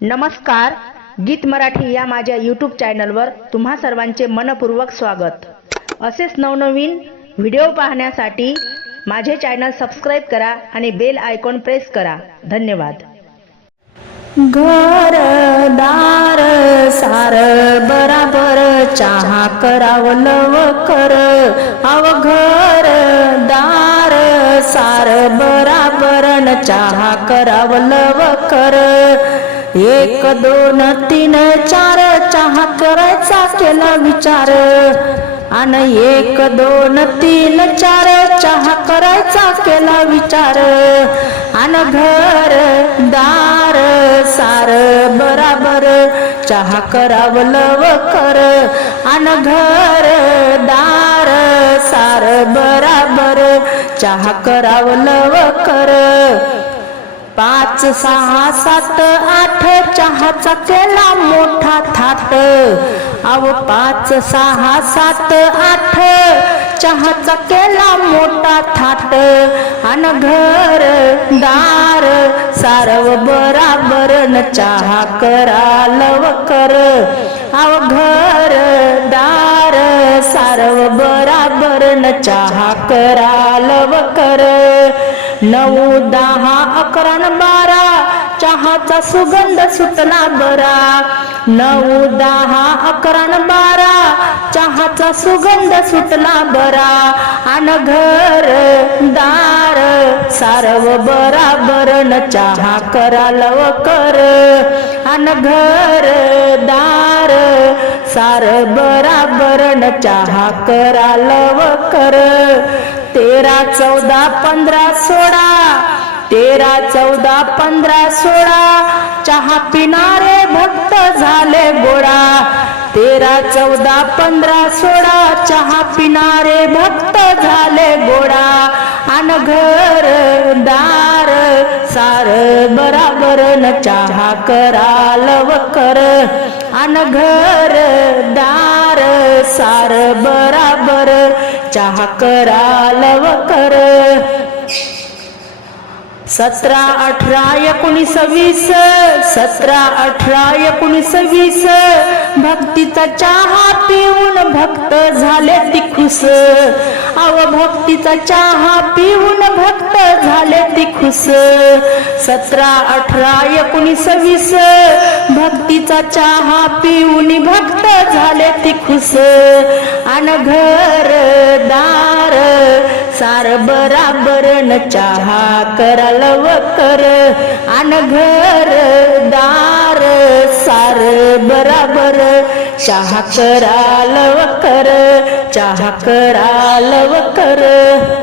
नमस्कार गीत मराठी या माझ्या यूट्यूब चॅनलवर तुम्हा सर्वांचे मनपूर्वक स्वागत. असेच नवनवीन व्हिडिओ पाहण्यासाठी माझे चॅनल सबस्क्राईब करा आणि बेल आयकॉन प्रेस करा. धन्यवाद. घर दार सार बराबर चहा करावं लव कर. आव घर दार सार बराबर न चहा करावं लव कर. एक दोन तीन चार चहा करायचा केला विचार. आणि एक दोन तीन चार चहा करायचा केला विचार. आणि घर दार सार बराबर चहा करावं कर आणि घर दार सार बराबर चहा करावं कर पाच सहा सात आठ चहाचा केला मोठा थाट. अव पाच सहा सात आठ चहाचा केला मोठा थाट. अन घर दार सारव बराबर न चहा करा लव कर अव घर दार सारव बराबर न चहा करा लव कर नऊ दहा अकरा न बारा चहाचा सुगंध सुटला बरा. नऊ दहा अकरा न बारा चहाचा सुगंध सुटला बरा. आन घर दार सारव बराबर न चहा करा लव कर. आन घर दार सार बराबर न चहा करा. लवकर तेरा चौदा पंधरा सोळा. तेरा चौदा पंधरा सोळा. चहा पिणारे भक्त झाले गोळा. तेरा चौदा पंधरा सोळा. चहा पिणारे भक्त झाले गोळा. अन घर दार सार बराबर न चहा करा लव कर. आन घर दार सार बराबर चहा करा लवकर सतरा अठरा एकोणीस वीस सतरा अठरा एकोणीस वीस भक्तीचा चहा पिऊन भक्त झाले तिखुस. अव भक्तीचा चहा पिऊन भक्त झाले तिखुस. सतरा अठरा एकोणीस वीस भक्तीचा चहा पिऊन भक्त झाले तिखुस. अन घर सार बराबर न चहा करा लव कर आन घर दार सार बराबर. चहा करा लव कर चहा करा लव कर.